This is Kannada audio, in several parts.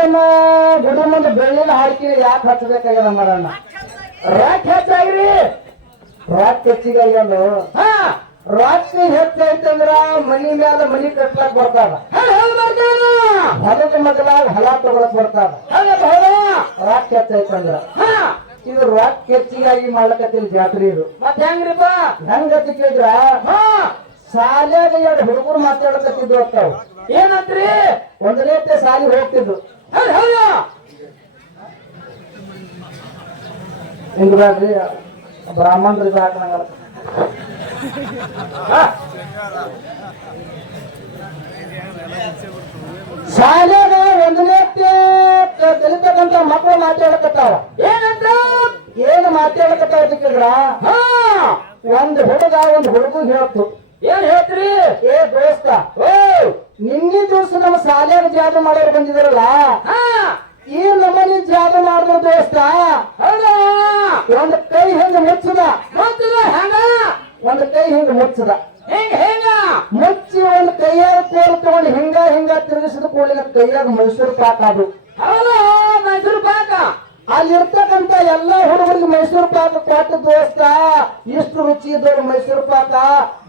ನಮ್ಮ ಗುಡಿ ಮುಂದೆ ಬೆಳ್ಳಿನ ಹಾಕಿ ಯಾಕೆ ಹಚ್ಚಬೇಕಾಗ್ಯದ ಮರಣ್ಣ? ರಾಕ್ ಹೆಚ್ಚಾಗ್ರಿ. ರಾಕ್ ಹೆಚ್ಚಿಗಾಗ್ಯದು. ಹಾ. ರಾಕ್ ಹೆಚ್ಚಾಯ್ತಂದ್ರ ಮನಿ ಮ್ಯಾಲ ಮನಿ ಕಟ್ಲಾಕ್ ಬರ್ತಾರ. ಹೊಲದ ಮಗಲಾಗ ಹಲ ತಗೊಳಕ್ ಬರ್ತಾರ. ರಾಕ್ ಹೆಚ್ಚಾಯ್ತಂದ್ರ ಹಾ. ಇದು ರಾಕ್ ಹೆಚ್ಚಿಗಾಗಿ ಮಾಡ್ಲಕತ್ತಿನ ಜಾತ್ರೆ ಇದು. ಮತ್ ಹೆಂಗ್ರಿಪ್ಪ? ಹೆಂಗ ಕೇಳಿದ್ರ? ಶಾಲ್ಯಾಗ ಎರಡು ಹುಡುಗರು ಮಾತಾಡಕತ್ತಿದ್ದು ಹೋಗ್ತಾವ ಏನಂತ್ರಿ? ಒಂದನೇ ಸಾಲಿ ಹೋಗ್ತಿದ್ದು ಹೌದ್ ಹೌದು ಹಿಂಗ್ ಬ್ಯಾಡ್ರಿ ಬ್ರಾಹ್ಮಣರಿಗೆ ಹಾಕಣಂಗಲ್ಲ. ಶಾಲೆಗ ಒಂದನೇ ಕಲಿತಕ್ಕಂತ ಮಕ್ಕಳು ಮಾತಾಡಕತ್ತಾವ ಏನಂತ ಏನು ಮಾತಾಡಕತ್ತಾವ ಕೇಳಿದ್ರ? ಹಾ. ಒಂದ್ ಹುಡುಗ ಒಂದ್ ಹುಡುಗ ಹೇಳ್ತು. ಏನ್ ಹೇಳ್ತ್ರಿ? ಏ ದೋಸ್ತ ಓ. ದಿವಸ ನಮ್ಮ ಶಾಲ್ಯಾಗ ಜಾದು ಮಾಡೋರು ಬಂದಿದಾರಲ್ಲ? ಈ ನಮ್ಮನಿ ಜಾದು ಮಾಡಿದ್ರು ದೋಸ್ತ. ಒಂದ್ ಕೈ ಹಿಂಗ ಮುಚ್ಚದ? ಮುಚ್ಚದ ಹೆಂಗ? ಒಂದ್ ಕೈ ಹಿಂಗ ಮುಚ್ಚದ? ಹೆಂಗ ಹೆಂಗ? ಮುಚ್ಚಿ ಒಂದ್ ಕೈಯಾಗ ಕೋಲ್ ತಗೊಂಡು ಹಿಂಗ ಹಿಂಗ ತಿರುಗಿಸಿದ ಕೂಡಲಿನ ಕೈಯಾಗ ಮೈಸೂರು ಪಾಕ ಅದು ಹೌದು? ಮೈಸೂರು ಪಾಕ? ಅಲ್ಲಿರ್ತಕ್ಕಂತ ಎಲ್ಲಾ ಹುಡುಗರಿಗೆ ಮೈಸೂರು ಪಾಕ ಕೊಟ್ಟ ದೋಸ್ತ ಇಷ್ಟು ರುಚಿ ಇದ್ದವ್ರು ಮೈಸೂರು ಪಾಕ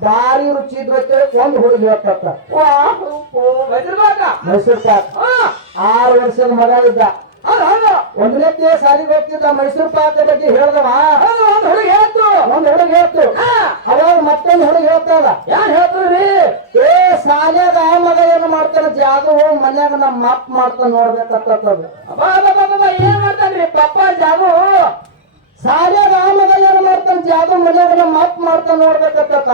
ಭಾರಿ ರುಚಿ ಇದ್ರು ಒಂದು ಹುಡುಗ ಹೇಳ್ತಕ್ಕ. ಮೈಸೂರು ಪಾಕ? ಮೈಸೂರು ಪಾಕ್. ಹಾ. ಆರು ವರ್ಷದ ಮಗ ಇದ್ದ. ಒಂದನೇ ಒಂದನೇ ಸಾಲಿಗೆ ಹೋಗ್ತಿದ್ದ ಮೈಸೂರು ಪಾಕ ಬಗ್ಗೆ ಹೇಳ್ದವ? ಒಂದು ಹುಡುಗ ಹೇಳ್ತು. ಒಂದ್ ಹುಡುಗ ಹೇಳ್ತು. ಅವಾಗ ಮತ್ತೊಂದು ಹುಡುಗ ಹೇಳ್ತಾರ ಯಾರು ಹೇಳ್ತೀರಿ ಏ ಸಾಲ್ಯಾಗ ಆ ಮಗ ಏನು ಮಾಡ್ತಾನ? ಜಾದು ಮನ್ಯಾಗ ನಮ್ಮ ಮಾಪ್ ಮಾಡ್ತಾನ ನೋಡ್ಬೇಕತ್ತದ. ಜಾಬು ಸಾಲ್ಯಾಗ ಆ ಮಗ ಮಾಡ್ತಾನೆ ಜಾದು ಮನ್ಯಾಗ ಮಾಪ್ ಮಾಡ್ತಾನ ನೋಡ್ಬೇಕತ್ತ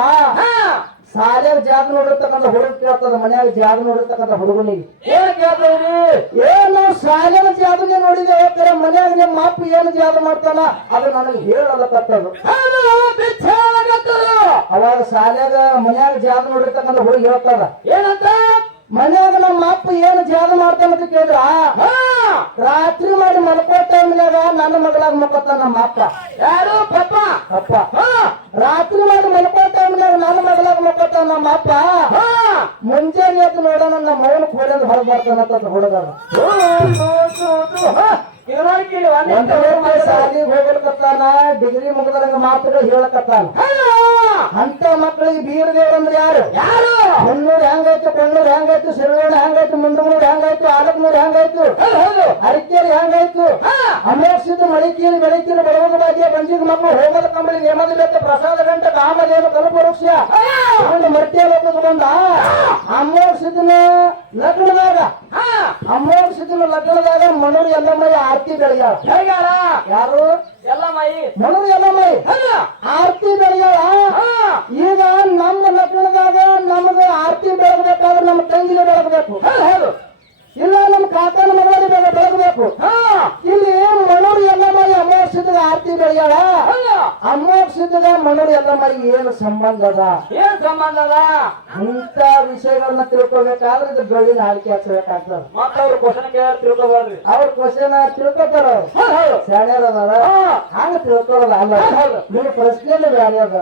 ಸಾಲ್ಯಾಗ ಜಾದು ನೋಡಿರ್ತಕ್ಕಂಥ ಹುಡುಗ ಕೇಳ್ತದ ಮನ್ಯಾಗ ಜಾಗ ನೋಡಿರ್ತಕ್ಕಂಥ ಹುಡುಗನಿಗೆ. ಏನ್ ಕೇಳ್ತೀರಿ ಏನ್ ನಾವು ಸಾಲ್ಯಾಗ ಜಾಗನೇ ನೋಡಿದೆ ಕರೆ ಮನ್ಯಾಗ ನಿಮ್ಮ ಮಾಪ್ ಏನು ಜಾದು ಮಾಡ್ತಾನ ಅದು ನನಗೆ ಹೇಳಲಕತ್ತದು. ಅವಾಗ ಸಾಲ್ಯಾಗ ಮನ್ಯಾಗ ಜಾಗ ನೋಡಿರ್ತಕ್ಕಂಥ ಹುಡುಗ ಹೇಳ್ತದ ಏನಂತ? ಮನ್ಯಾಗ ನಮ್ಮ ಅಪ್ಪ ಏನು ಜಾಗ ಮಾಡ್ತಾನ ಅಂತ ಕೇಳಿದ್ರ? ರಾತ್ರಿ ಮಾಡಿ ಮಲ್ಕೋ ಟೈಮ್ನಾಗ ನನ್ನ ಮಗಳಾಗ ಮಕ್ಕತ್ತ ನಮ್ಮ ಅಪ್ಪ. ಯಾರು? ಪಪ್ಪ? ಅಪ್ಪ ರಾತ್ರಿ ಮಾಡಿ ಮಲ್ಕೋ ಟೈಮ್ನಾಗ ನನ್ನ ಮಗಳಾಗ ಮಕ್ಕತ್ತ ನಮ್ಮ ಅಪ್ಪ. ಹಾ. ಮುಂಜಾನೆ ಎದ್ದು ನೋಡೋಣ ನಮ್ಮ ಮಗನ ಕೋಲಿಂದ ಹೊರಗೆ ಬರ್ತಾನಂತ ಹುಡುಗ ಹೋಗ್ಲಿಕತ್ತಾನ ಡಿಗ್ರಿ ಮುಗಿದ್ರಂಗ ಮಾತುಗಳು ಹೇಳಕತ್ತಾನ. ಅಂತ ಮಕ್ಕಳಿಗೆ ಬೀರ್ ದೇವ್ರಂದ್ರೆ ಯಾರು? ಯಾರು? ಹೆಣ್ಣೂರು ಹೆಂಗಾಯ್ತು ಕೊಣ್ಣೂರು ಹೆಂಗಾಯ್ತು ಸಿರುವಣ ಹೆಂಗಾಯ್ತು ಮುಂಡಮೂರು ಆಲಕ್ನೂರು ಹೆಂಗಾಯ್ತು? ಅರಿಕೇರಿ ಹೆಂಗಾಯ್ತು? ಅಮೋಕ್ಷಿತ ಮಳಿಕೀರಿ ಬೆಳಕಿನ ಬಡವನ ಬಗ್ಗೆ ಬಂಜಿಗ ಮಕ್ಕಳು ಹೋಗದ ಕಂಬಳಿ ನೇಮದ ಬೇಕು ಪ್ರಸಾದ ಗಂಟ ಕಾಮದೇವ ಕಲ್ಪವೃಕ್ಷ ಒಂದು ಮರ್ತಿಯ ಲೋಕಕ್ಕೆ ಬಂದ. ಅಮೋಕ್ಷಿತನ ಲಗ್ನದಾಗ ಅಮೋಕ್ಷಿತನ ಲಗ್ನದಾಗ ಮನೂರು ಎಲ್ಲಮ್ಮಯ್ಯ ಆರತಿ ಬೆಳೆಯಾಳ. ಹೇಗಾಳ ಯಾರು? ಎಲ್ಲ ಮೈ ಮನೂರು ಎಲ್ಲಮ್ಮಯ್ಯ ಆರ್ತಿ ಬೆಳೆಯಾಳ? ಈಗ ನಮ್ಮ ಲಗ್ನದಾಗ ನಮ್ಗ ಆರತಿ ಬೆಳಗಬೇಕಾದ್ರೆ ನಮ್ಮ ತಂಗಿನ ಬೆಳಗಬೇಕು ಹೌದು. ಇಲ್ಲ ನಮ್ಮ ಕಾತನ ಮಗಳಿಗೆ ಬೇಗ ಬೆಳಗಬೇಕು. ಹಾ. ಇಲ್ಲಿ ಮನೂರು ಎಲ್ಲಮ್ಮಯ್ಯ ಅಮೋಕ್ಷಿತದ ಆರತಿ ಬೆಳೆಯಾಳ? ಹೌದು. ಅಮೋಕ್ಷಿತದ ಮನೋರು ಎಲ್ಲಮ್ಮರಿಗೆ ಏನು ಸಂಬಂಧ ಅದ? ಏನ್ ಸಂಬಂಧ ಅದ? ಅಂತ ವಿಷಯಗಳನ್ನ ತಿಳ್ಕೊಬೇಕಾದ್ರೆ ಇದು ಬೆಳ್ಳಿನ ಹಾಡಿಕೆ ಹಚ್ಚಬೇಕಾಗ್ತದ ಮತ್ತ ಅವ್ರ ಕ್ವಶನ್ ಕೇಳ ತಿಳ್ಕೊಬಾರ್ರಿ ಅವ್ರ. ಕ್ವಶನ್ ತಿಳ್ಕೊತಾರ ಶಾಣ್ಯರ ಅದಾರ. ಹಂಗ ತಿಳ್ಕೊಳಲ್ಲ ಅಲ್ಲ. ನೀವು ಪ್ರಶ್ನೆ ಬೇರೆ ಅದ.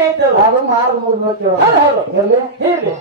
ಐತೆ ಅದು. ಮಾರ್ಗ ಮುಗಿದ್ ಹೌದು ಹೌದು. ಇರ್ಲಿ. ಇರ್ಲಿ.